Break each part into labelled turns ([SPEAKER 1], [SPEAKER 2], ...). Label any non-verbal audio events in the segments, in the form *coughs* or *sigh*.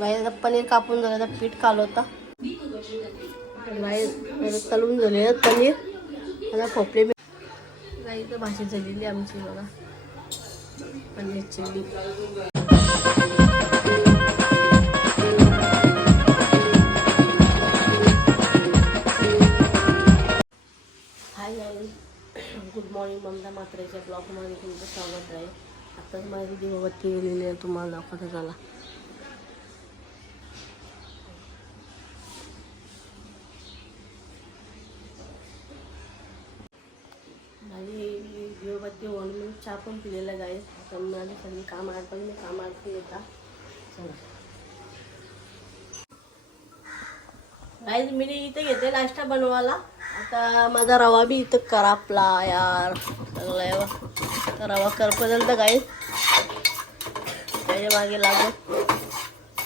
[SPEAKER 1] गाई पनीर कापून झालं तर पीठ कालवता गाई तलून झालेलं पनीर. आता खोपले गाईचं भाजी झालेली आमची बघा. Paneer chilli. Good morning Mamata मात्रेच्या ब्लॉगमध्ये तुमचं स्वागत आहे. आताच माझी दिवाबत्ती गेलेली आहे तुम्हाला दाखवता झाला माझी दिवाबत्ती होऊन मी चहा पण पिलेला गाई आता माझी सगळी काम आटपली मी काम आटपली येता. चला. गाईज मी इथे घेते नाश्ता बनवायला. आता माझा रवा बी इथं करापला यार. सगळं आहे तर रवा करपर्यंत गाईज त्याच्यामागे लागत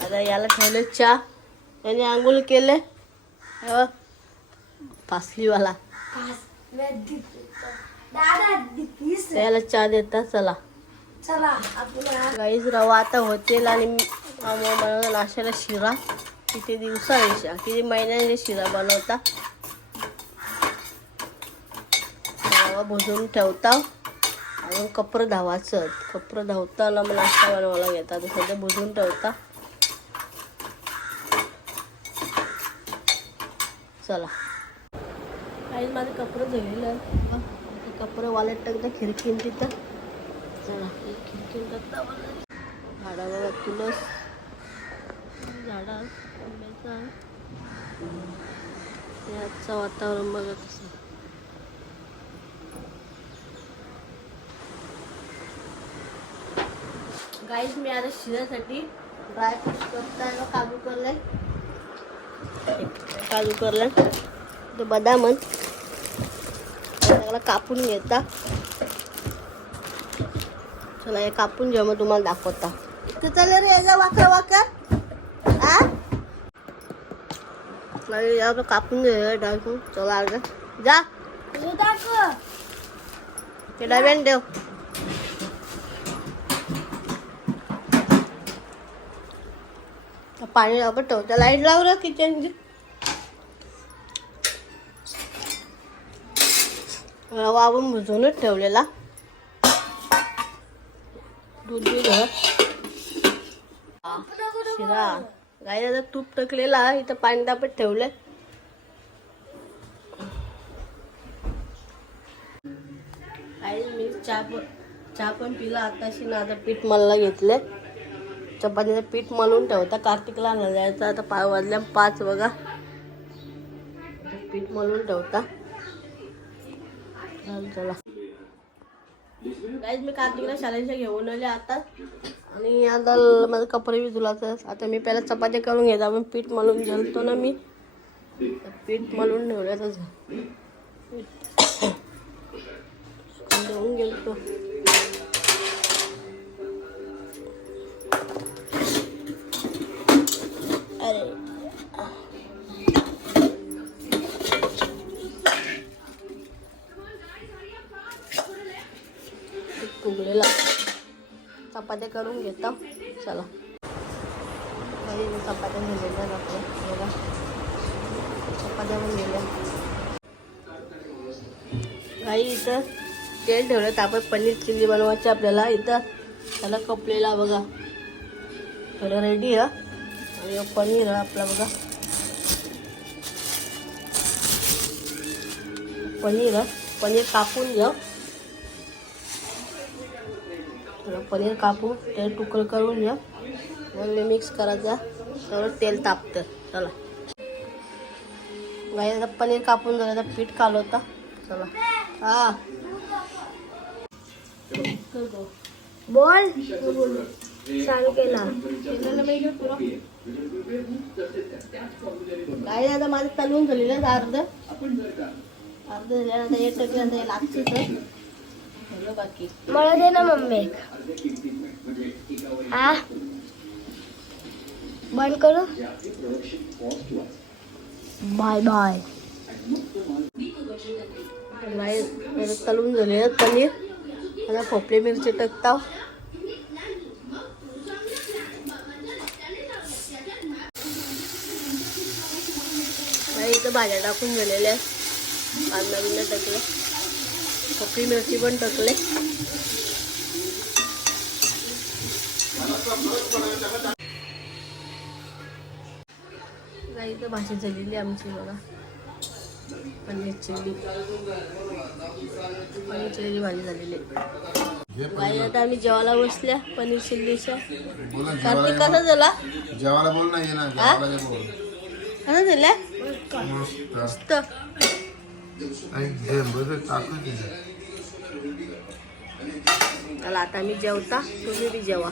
[SPEAKER 1] आता याला ठेवले चहा. त्याने आंघोळ केले. पासलीवाला. त्याला चहा देता चला. गाईज रवा आता होतील आणि बनवला नाश्त्याला शिरा. किती दिवसांनी शिरा किती महिन्याने शिरा बनवता? रवा भुजून ठेवता. अजून कपडं धावायचं कपडं धावताना मग नाश्ता बनवायला घेतात. आता सध्या भुजून ठेवता. चला. काही माझं कपडं झालेलं कपडे वालत टाकता खिडकीन तिथं. चला खिडकीन टाकता झाडा बघा तुलस झाडा आंब्याचा ते आजचं वातावरण बघा कसं. गाईज मी आता शिऱ्यासाठी ड्रायफ्रूट करताना काजू करलाय. काजू करलाय. ते बदाम सगळं कापून घेता. चला हे कापून जेव्हा मग तुम्हाला दाखवता. चालेल रे याचा वाकर वाकर. आ? या कापून घे ड्रायफ्रूट चला अर्धा जा. ते डब्यान देव पाणी लावत ठेवता लाइट लाव रे किचनची रवा आपण भुजूनच ठेवलेला. दूध दूध शिरा. जर तूप टाकलेला इथं पाणी तापत ठेवलंय. आई मी चहा पण चहा पण पिला. आताशी ना आता पीठ मलला घेतलंय. चपातीचं पीठ मळून ठेवता. कार्तिकला आणलं जायचं आता पा वाजल्या पाच बघा. पीठ मलून ठेवता. चल, चला गाईज मी कार्तिकला शाळेच्या घेऊन आले आता. आणि आता ल- माझं कपडे बी धुलाचं आता मी पहिला चपात्या करून घेता पण पीठ मलून गेलतो ना मी. पीठ मलून ठेवल्याचं *coughs* घेऊन गेलतो चपात्या करून घेता. चला. घरी चपात्या झालेल्या आपल्या. बघा. चपात्या पण गेल्या काही इथं तेल ठेवलं आपण पनीर चिल्ली बनवायची आपल्याला. इथं त्याला कपलेला बघा. थोडं रेडी आहे. आणि पनीर आपला बघा. पनीर पनीर कापून घ्या. पनीर कापून तेल तुकडं करून घ्या मग मिक्स करायचा सगळं तेल तापतं. चला. गाईला पनीर कापून झालं आता पीठ कालवता. चला. हा.
[SPEAKER 2] बोल. चालू केला.
[SPEAKER 1] गाई आता माझं तलून झालेलं अर्ध. अर्ध झाल्यानंतर एक टक्के हे
[SPEAKER 2] मला दे ना मम्मी हा बंद करू? Bye bye.
[SPEAKER 1] नाही तलून झाले पनीर. आता खोपली मिरची टाकता इथं भाज्या टाकून झालेल्या कांदा बिंदा टाकलं. खोकळी मिरची पण टाकले. काही तर भाजी झालेली आमची बघा. पनीर चिल्ली. पनीर चिल्लीची भाजी झालेली आहे. बाई आता आम्ही जेवायला बसल्या पनीर चिल्लीच्या. कार्तिक कसा झाला?
[SPEAKER 3] जेवायला बोल ना ये ना जेवायला ये बोल.
[SPEAKER 1] कसा झाला?
[SPEAKER 3] मस्त.
[SPEAKER 1] चला आता मी जेवता तुम्ही बी जेवा.